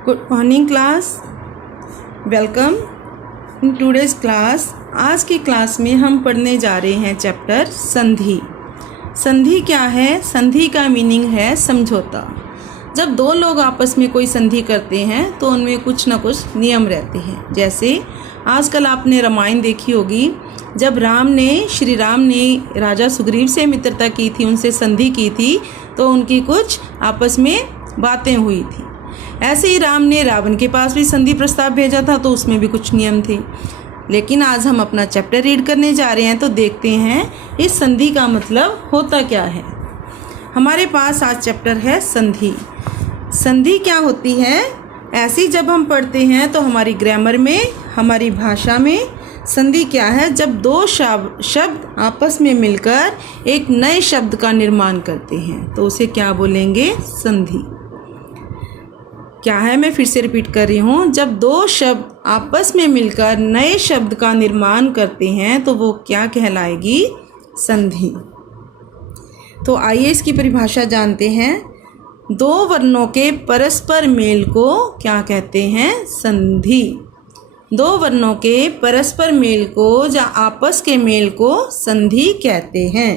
Good morning class, welcome in today's class. आज की class में हम पढ़ने जा रहे हैं चैप्टर संधि। संधि क्या है? संधि का मीनिंग है समझौता। जब दो लोग आपस में कोई संधि करते हैं तो उनमें कुछ ना कुछ नियम रहते हैं। जैसे आजकल आपने रामायण देखी होगी, जब श्री राम ने राजा सुग्रीव से मित्रता की थी, उनसे संधि की थी, तो उनकी कुछ आपस में बातें हुई थी। ऐसे ही राम ने रावण के पास भी संधि प्रस्ताव भेजा था, तो उसमें भी कुछ नियम थे। लेकिन आज हम अपना चैप्टर रीड करने जा रहे हैं, तो देखते हैं इस संधि का मतलब होता क्या है। हमारे पास आज चैप्टर है संधि। संधि क्या होती है? ऐसी जब हम पढ़ते हैं तो हमारी ग्रामर में, हमारी भाषा में संधि क्या है? जब दो शब्द आपस में मिलकर एक नए शब्द का निर्माण करते हैं तो उसे क्या बोलेंगे? संधि। क्या है? मैं फिर से रिपीट कर रही हूँ। जब दो शब्द आपस में मिलकर नए शब्द का निर्माण करते हैं तो वो क्या कहलाएगी? संधि। तो आइए इसकी परिभाषा जानते हैं। दो वर्णों के परस्पर मेल को क्या कहते हैं? संधि। दो वर्णों के परस्पर मेल को या आपस के मेल को संधि कहते हैं।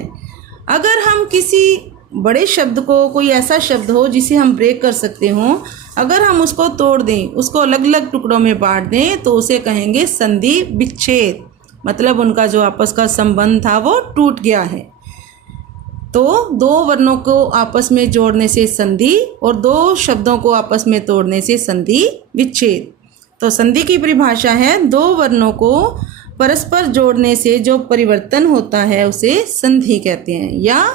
अगर हम किसी बड़े शब्द को, कोई ऐसा शब्द हो जिसे हम ब्रेक कर सकते हों, अगर हम उसको तोड़ दें, उसको अलग अलग टुकड़ों में बांट दें, तो उसे कहेंगे संधि विच्छेद। मतलब उनका जो आपस का संबंध था वो टूट गया है। तो दो वर्णों को आपस में जोड़ने से संधि और दो शब्दों को आपस में तोड़ने से संधि विच्छेद। तो संधि की परिभाषा है, दो वर्णों को परस्पर जोड़ने से जो परिवर्तन होता है उसे संधि कहते हैं, या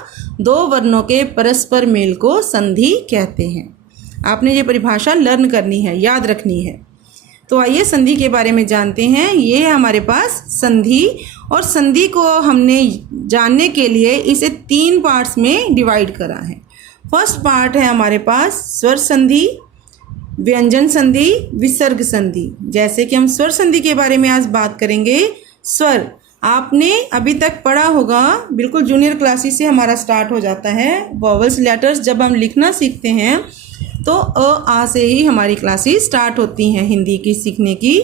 दो वर्णों के परस्पर मेल को संधि कहते हैं। आपने ये परिभाषा लर्न करनी है, याद रखनी है। तो आइए संधि के बारे में जानते हैं। ये है हमारे पास संधि, और संधि को हमने जानने के लिए इसे 3 पार्ट्स में डिवाइड करा है। फर्स्ट पार्ट है हमारे पास स्वर संधि, व्यंजन संधि, विसर्ग संधि। जैसे कि हम स्वर संधि के बारे में आज बात करेंगे। स्वर आपने अभी तक पढ़ा होगा, बिल्कुल जूनियर क्लासेस से हमारा स्टार्ट हो जाता है। वॉवल्स लेटर्स जब हम लिखना सीखते हैं तो अ आ से ही हमारी क्लासेस स्टार्ट होती हैं हिंदी की सीखने की।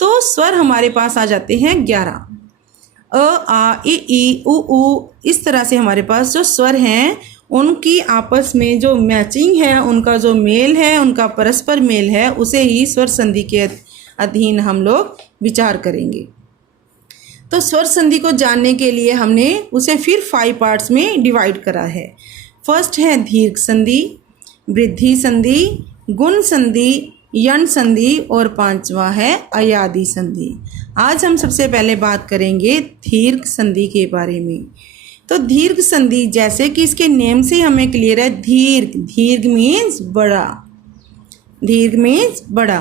तो स्वर हमारे पास आ जाते हैं 11। अ आ इ ई उ ऊ, इस तरह से हमारे पास जो स्वर हैं उनकी आपस में जो मैचिंग है, उनका जो मेल है, उनका परस्पर मेल है, उसे ही स्वर संधि के अधीन हम लोग विचार करेंगे। तो स्वर संधि को जानने के लिए हमने उसे फिर 5 पार्ट्स में डिवाइड करा है। फर्स्ट है दीर्घ संधि, वृद्धि संधि, गुण संधि, यण संधि, और 5वां है अयादि संधि। आज हम सबसे पहले बात करेंगे दीर्घ संधि के बारे में। तो दीर्घ संधि, जैसे कि इसके नेम से हमें क्लियर है, दीर्घ मीन्स बड़ा, दीर्घ मीन्स बड़ा।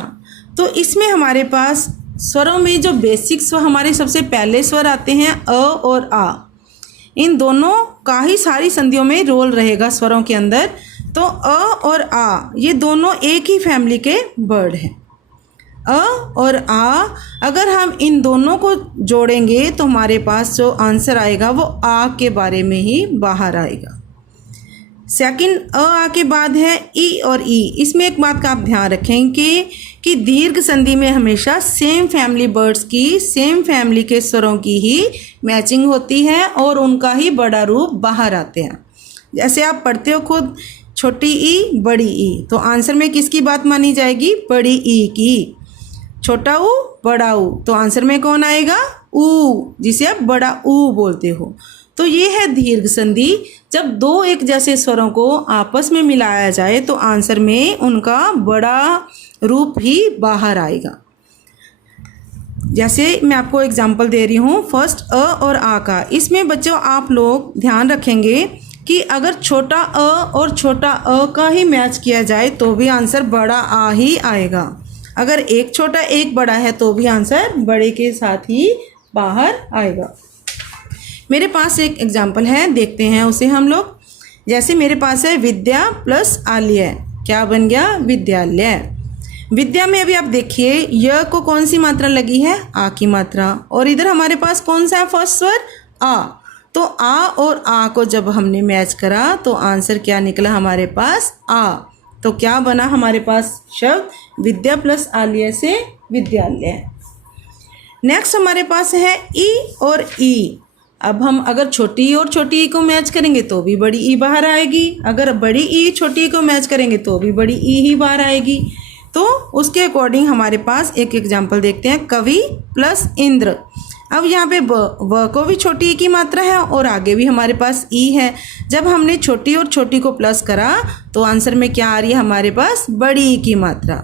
तो इसमें हमारे पास स्वरों में जो बेसिक स्वर, हमारे सबसे पहले स्वर आते हैं अ और आ। इन दोनों का ही सारी संधियों में रोल रहेगा स्वरों के अंदर। तो अ और आ ये दोनों एक ही फैमिली के वर्ड हैं। अ और आ, अगर हम इन दोनों को जोड़ेंगे तो हमारे पास जो आंसर आएगा वो आ के बारे में ही बाहर आएगा। सेकंड अ आ के बाद है ई और ई। इसमें एक बात का आप ध्यान रखेंगे कि दीर्घ संधि में हमेशा सेम फैमिली वर्ड्स की, सेम फैमिली के स्वरों की ही मैचिंग होती है और उनका ही बड़ा रूप बाहर आते हैं। जैसे आप पढ़ते हो खुद, छोटी ई बड़ी ई, तो आंसर में किसकी बात मानी जाएगी? बड़ी ई की। छोटा ऊ बड़ा ऊ, तो आंसर में कौन आएगा? ऊ, जिसे आप बड़ा ऊ बोलते हो। तो ये है दीर्घ संधि। जब दो एक जैसे स्वरों को आपस में मिलाया जाए तो आंसर में उनका बड़ा रूप ही बाहर आएगा। जैसे मैं आपको एग्जांपल दे रही हूँ, फर्स्ट अ और आ का। इसमें बच्चों आप लोग ध्यान रखेंगे कि अगर छोटा अ और छोटा अ का ही मैच किया जाए तो भी आंसर बड़ा आ ही आएगा। अगर एक छोटा एक बड़ा है तो भी आंसर बड़े के साथ ही बाहर आएगा। मेरे पास एक एग्जाम्पल है, देखते हैं उसे हम लोग। जैसे मेरे पास है विद्या प्लस आलय, क्या बन गया? विद्यालय। विद्या में अभी आप देखिए य को कौन सी मात्रा लगी है? आ की मात्रा। और इधर हमारे पास कौन सा है फर्स्ट स्वर? आ। तो आ और आ को जब हमने मैच करा तो आंसर क्या निकला हमारे पास? आ। तो क्या बना हमारे पास शब्द विद्या प्लस आलय से विद्यालय। नेक्स्ट हमारे पास है ई और ई। अब हम अगर छोटी ई और छोटी ई को मैच करेंगे तो भी बड़ी ई बाहर आएगी, अगर बड़ी ई छोटी ई को मैच करेंगे तो भी बड़ी ई ही बाहर आएगी। तो उसके अकॉर्डिंग हमारे पास एक एग्जाम्पल देखते हैं, कवि प्लस इंद्र। अब यहाँ पे व को भी छोटी ई की मात्रा है और आगे भी हमारे पास ई है। जब हमने छोटी और छोटी को प्लस करा तो आंसर में क्या आ रही है हमारे पास, बड़ी ई की मात्रा।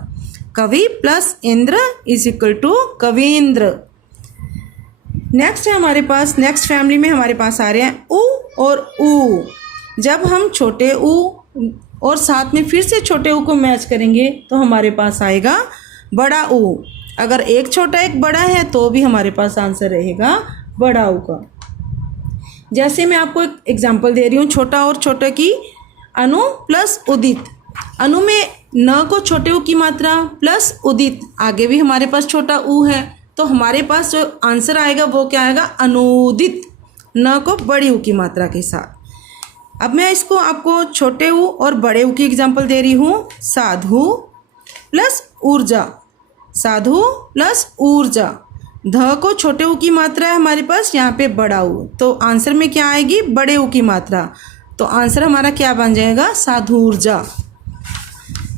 कवि प्लस इंद्र इज इक्वल टू कवींद्र। नेक्स्ट है हमारे पास, नेक्स्ट फैमिली में हमारे पास आ रहे हैं उ और ऊ। जब हम छोटे उ और साथ में फिर से छोटे ऊ को मैच करेंगे तो हमारे पास आएगा बड़ा ऊ। अगर एक छोटा एक बड़ा है तो भी हमारे पास आंसर रहेगा बड़ा ऊ का। जैसे मैं आपको एक एग्जांपल दे रही हूँ, छोटा और छोटा की अनु प्लस उदित। अनु में न को छोटे ऊ की मात्रा प्लस उदित, आगे भी हमारे पास छोटा ऊ है, तो हमारे पास जो आंसर आएगा वो क्या आएगा, अनुदित, न को बड़ी ऊ की मात्रा के साथ। अब मैं इसको आपको छोटे ऊ और बड़े ऊ की एग्जांपल दे रही हूँ। साधु प्लस ऊर्जा, साधु प्लस ऊर्जा। ध को छोटे ऊ की मात्रा है हमारे पास यहाँ पे बड़ा ऊ, तो आंसर में क्या आएगी, बड़े ऊ की मात्रा। तो आंसर हमारा क्या बन जाएगा, साधुर्जा।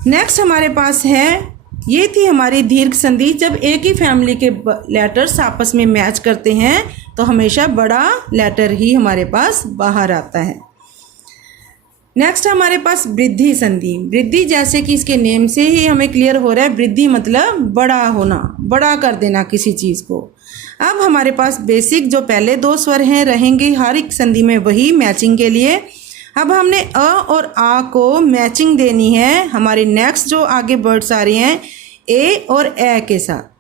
नेक्स्ट हमारे पास है, ये थी हमारी दीर्घ संधि। जब एक ही फैमिली के लेटर्स आपस में मैच करते हैं तो हमेशा बड़ा लेटर ही हमारे पास बाहर आता है। नेक्स्ट हमारे पास वृद्धि संधि। वृद्धि जैसे कि इसके नेम से ही हमें क्लियर हो रहा है, वृद्धि मतलब बड़ा होना, बड़ा कर देना किसी चीज़ को। अब हमारे पास बेसिक जो पहले दो स्वर हैं रहेंगे हर एक संधि में वही मैचिंग के लिए। अब हमने अ और आ को मैचिंग देनी है हमारे नेक्स्ट जो आगे वर्ड्स आ रहे हैं ए और ए के साथ।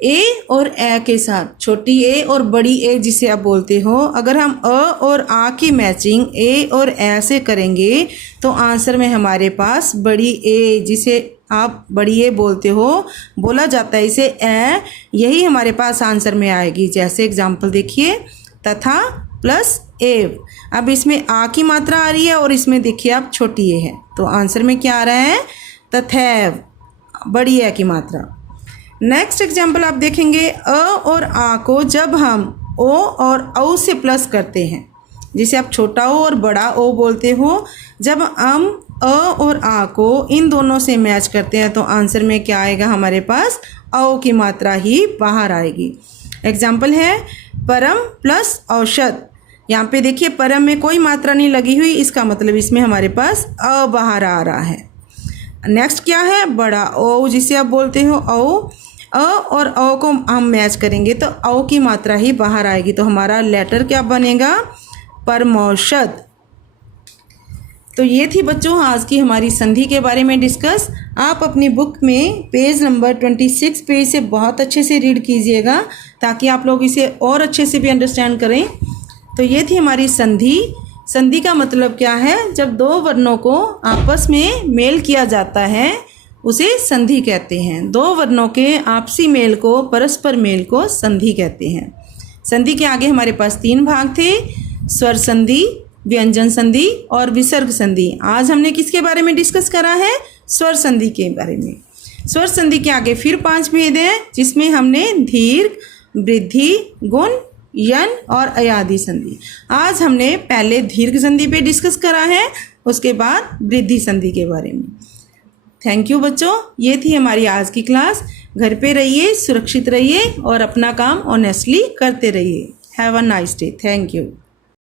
ए और ए के साथ, छोटी ए और बड़ी ए जिसे आप बोलते हो, अगर हम अ और आ की मैचिंग ए और ए से करेंगे तो आंसर में हमारे पास बड़ी ए, जिसे आप बड़ी ए बोलते हो, बोला जाता है इसे ए, यही हमारे पास आंसर में आएगी। जैसे एग्जाम्पल देखिए, तथा प्लस एव। अब इसमें आ की मात्रा आ रही है और इसमें देखिए आप छोटी ए है, तो आंसर में क्या आ रहा है, तथैव, बड़ी ए की मात्रा। नेक्स्ट एग्जाम्पल आप देखेंगे, अ और आ को जब हम ओ और औ से प्लस करते हैं, जिसे आप छोटा ओ और बड़ा ओ बोलते हो, जब हम अ और आ को इन दोनों से मैच करते हैं तो आंसर में क्या आएगा हमारे पास, औ की मात्रा ही बाहर आएगी। एग्जाम्पल है परम प्लस औषध। यहाँ पे देखिए परम में कोई मात्रा नहीं लगी हुई, इसका मतलब इसमें हमारे पास अ बाहर आ रहा है। नेक्स्ट क्या है, बड़ा ओ जिसे आप बोलते हो औ। अ और औ को हम मैच करेंगे तो औ की मात्रा ही बाहर आएगी, तो हमारा लेटर क्या बनेगा, परमौषध। तो ये थी बच्चों आज की हमारी संधि के बारे में डिस्कस। आप अपनी बुक में पेज नंबर 26 पेज से बहुत अच्छे से रीड कीजिएगा ताकि आप लोग इसे और अच्छे से भी अंडरस्टैंड करें। तो ये थी हमारी संधि। संधि का मतलब क्या है, जब दो वर्णों को आपस में मेल किया जाता है उसे संधि कहते हैं। दो वर्णों के आपसी मेल को, परस्पर मेल को संधि कहते हैं। संधि के आगे हमारे पास 3 भाग थे, स्वर संधि, व्यंजन संधि और विसर्ग संधि। आज हमने किसके बारे में डिस्कस करा है, स्वर संधि के बारे में। स्वर संधि के आगे फिर 5 भेद हैं, जिसमें हमने दीर्घ, वृद्धि, गुण, यन और अयादि संधि। आज हमने पहले दीर्घ संधि पे डिस्कस करा है, उसके बाद वृद्धि संधि के बारे में। थैंक यू बच्चों, ये थी हमारी आज की क्लास। घर पे रहिए, सुरक्षित रहिए और अपना काम ऑनेस्टली करते रहिए। Have a nice day. Thank you.